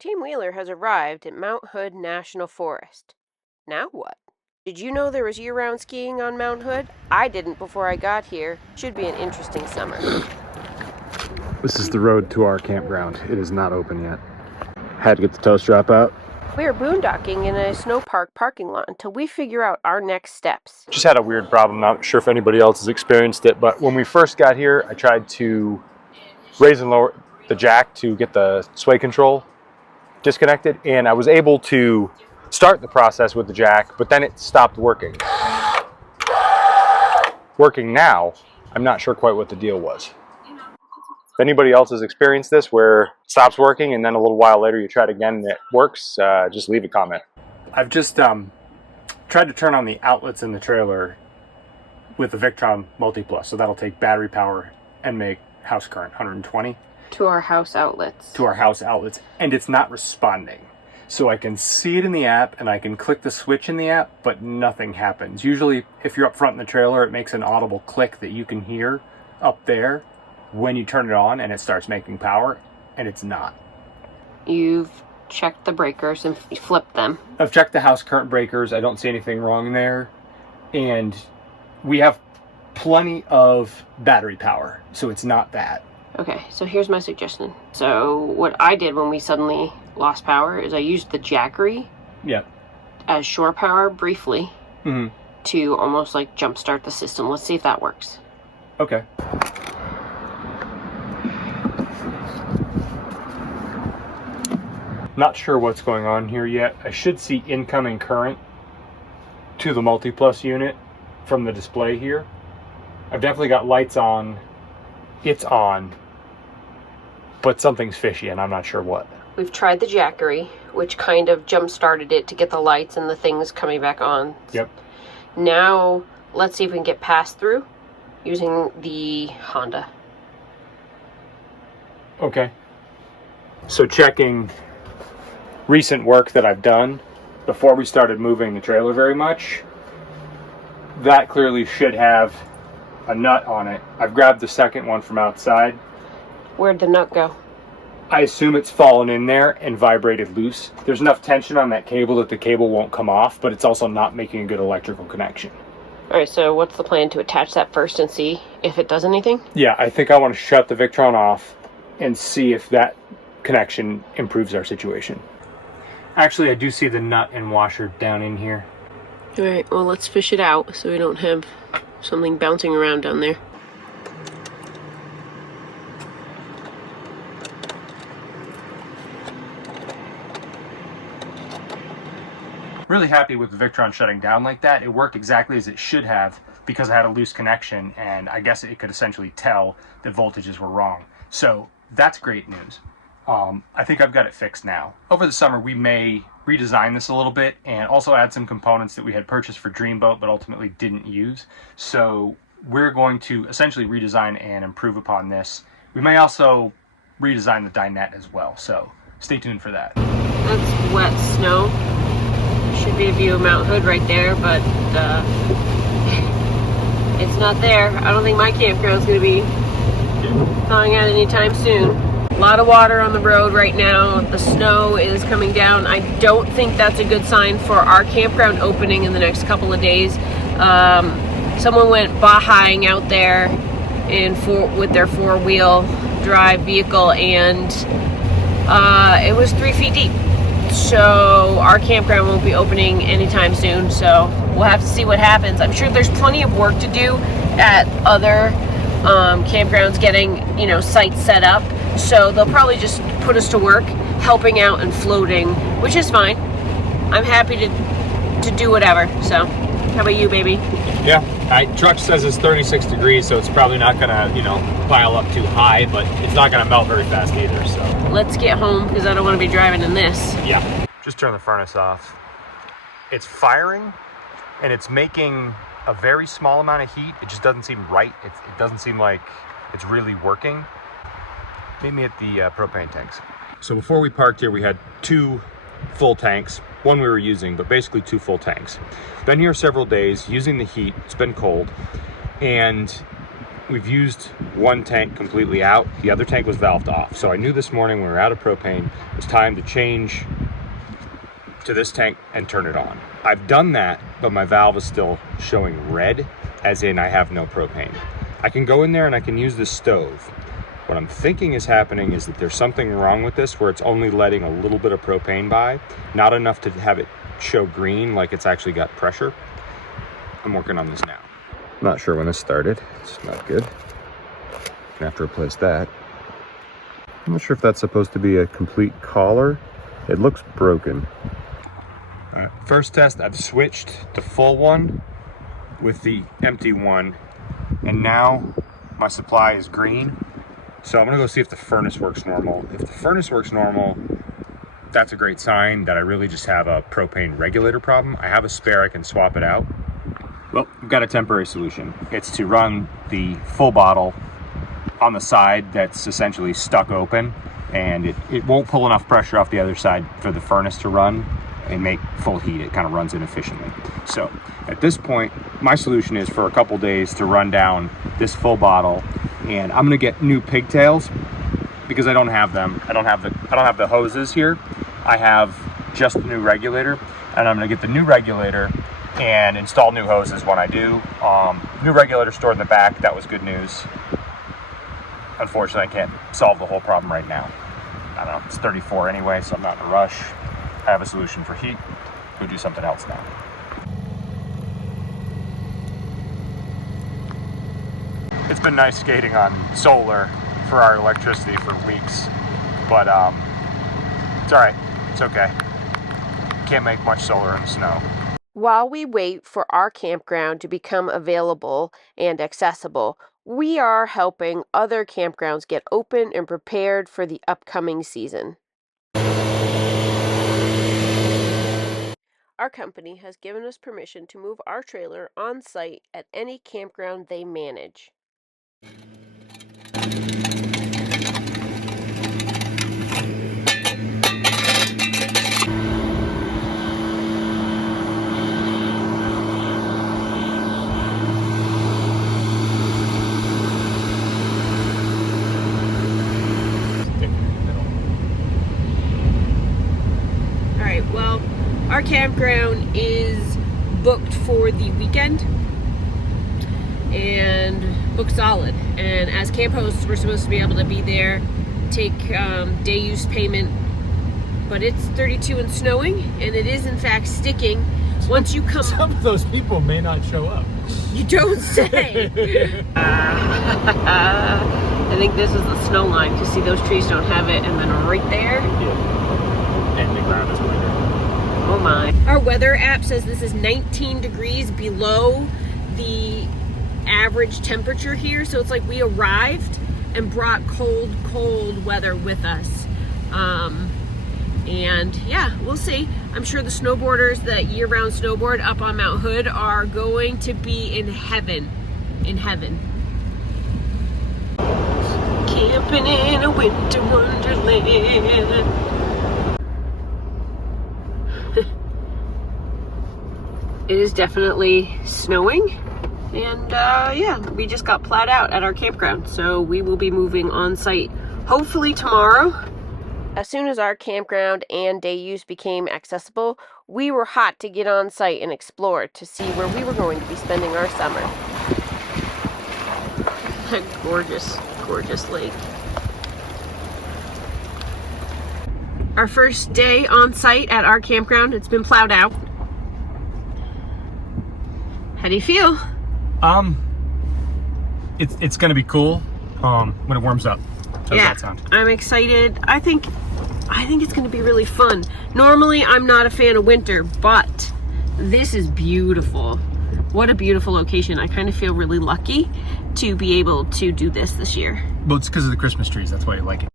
Team Wheeler has arrived at Mount Hood National Forest. Now what? Did you know there was year-round skiing on Mount Hood? I didn't before I got here. Should be an interesting summer. This is the road to our campground. It is not open yet. Had to get the tow strap out. We are boondocking in a snow park parking lot until we figure out our next steps. Just had a weird problem. Not sure if anybody else has experienced it, but when we first got here, I tried to raise and lower the jack to get the sway control disconnected, and I was able to start the process with the jack, but then it stopped working. Working now, I'm not sure quite what the deal was. If anybody else has experienced this where it stops working and then a little while later you try it again and it works, just leave a comment. I've just tried to turn on the outlets in the trailer with the Victron Multiplus, so that'll take battery power and make house current 120. To our house outlets. To our house outlets, and it's not responding. So I can see it in the app and I can click the switch in the app, but nothing happens. Usually if you're up front in the trailer, it makes an audible click that you can hear up there when you turn it on and it starts making power, and it's not. You've checked the breakers and flipped them. I've checked the house current breakers. I don't see anything wrong there. And we have plenty of battery power, so it's not that. Okay, so here's my suggestion. So what I did when we suddenly lost power is I used the Jackery as shore power briefly to almost like jumpstart the system. Let's see if that works. Okay. Not sure what's going on here yet. I should see incoming current to the Multiplus unit from the display here. I've definitely got lights on. It's on, but something's fishy and I'm not sure what. We've tried the Jackery, which kind of jump-started it to get the lights and the things coming back on. Yep. Now, let's see if we can get pass-through using the Honda. Okay. So checking recent work that I've done before we started moving the trailer very much, that clearly should have a nut on it. I've grabbed the second one from outside. Where'd the nut go? I assume it's fallen in there and vibrated loose. There's enough tension on that cable that the cable won't come off, but it's also not making a good electrical connection. Alright, so what's the plan to attach that first and see if it does anything? Yeah, I think I want to shut the Victron off and see if that connection improves our situation. Actually, I do see the nut and washer down in here. Alright, well let's fish it out so we don't have something bouncing around down there. Really happy with the Victron shutting down like that. It worked exactly as it should have because I had a loose connection, and I guess it could essentially tell that voltages were wrong. So that's great news. I think I've got it fixed now. Over the summer, we may redesign this a little bit and also add some components that we had purchased for Dreamboat but ultimately didn't use. So we're going to essentially redesign and improve upon this. We may also redesign the dinette as well, so stay tuned for that. That's wet snow. Should be a view of Mount Hood right there, but it's not there. I don't think my campground's going to be thawing out anytime soon. A lot of water on the road right now. The snow is coming down. I don't think that's a good sign for our campground opening in the next couple of days. Someone went bahaing out there with their four-wheel drive vehicle, and it was 3 feet deep. So our campground won't be opening anytime soon, so we'll have to see what happens. I'm sure there's plenty of work to do at other campgrounds getting, sites set up. So they'll probably just put us to work helping out and floating, which is fine. I'm happy to do whatever. So how about you, baby? Yeah, truck says it's 36 degrees, so it's probably not gonna, pile up too high, but it's not gonna melt very fast either, so. Let's get home because I don't want to be driving in this. Yeah. Just turn the furnace off. It's firing and it's making a very small amount of heat. It just doesn't seem right. It doesn't seem like it's really working. Meet me at the propane tanks. So before we parked here, we had 2 full tanks. One we were using, but basically 2 full tanks. Been here several days using the heat. It's been cold. And we've used one tank completely out. The other tank was valved off. So I knew this morning when we were out of propane, it was time to change to this tank and turn it on. I've done that, but my valve is still showing red, as in I have no propane. I can go in there and I can use this stove. What I'm thinking is happening is that there's something wrong with this where it's only letting a little bit of propane by, not enough to have it show green like it's actually got pressure. I'm working on this now. I'm not sure when this started. It's not good. Gonna have to replace that. I'm not sure if that's supposed to be a complete collar. It looks broken. All right, first test, I've switched to full one with the empty one, and now my supply is green. So I'm gonna go see if the furnace works normal. If the furnace works normal, that's a great sign that I really just have a propane regulator problem. I have a spare, I can swap it out. Well, we've got a temporary solution. It's to run the full bottle on the side that's essentially stuck open, and it won't pull enough pressure off the other side for the furnace to run and make full heat. It kind of runs inefficiently. So at this point, my solution is for a couple days to run down this full bottle, and I'm gonna get new pigtails because I don't have them. I don't have the hoses here. I have just the new regulator, and I'm gonna get the new regulator and install new hoses when I do. New regulator stored in the back. That was good news. Unfortunately, I can't solve the whole problem right now. I don't know, it's 34 anyway, so I'm not in a rush. I have a solution for heat. Go do something else now. It's been nice skating on solar for our electricity for weeks, but it's all right. It's okay. Can't make much solar in the snow. While we wait for our campground to become available and accessible, we are helping other campgrounds get open and prepared for the upcoming season. Our company has given us permission to move our trailer on site at any campground they manage. Well, our campground is booked for the weekend and booked solid. And as camp hosts, we're supposed to be able to be there, take day use payment. But it's 32 and snowing, and it is in fact sticking. Once you come, Some of those people may not show up. You don't say. I think this is the snow line. You see, those trees don't have it, and then right there. Yeah. And the ground is winter. Oh my. Our weather app says this is 19 degrees below the average temperature here. So it's like we arrived and brought cold weather with us. And yeah, we'll see. I'm sure the snowboarders that year-round snowboard up on Mount Hood are going to be in heaven. In heaven. Camping in a winter wonderland. It is definitely snowing, and yeah, we just got plowed out at our campground, so we will be moving on site hopefully tomorrow. As soon as our campground and day use became accessible, we were hot to get on site and explore to see where we were going to be spending our summer. A gorgeous, gorgeous lake. Our first day on site at our campground, it's been plowed out. How do you feel? It's gonna be cool when it warms up. How's Yeah, that sound? I'm excited. I think it's gonna be really fun. Normally, I'm not a fan of winter, but this is beautiful. What a beautiful location. I kind of feel really lucky to be able to do this year. Well, it's because of the Christmas trees. That's why you like it.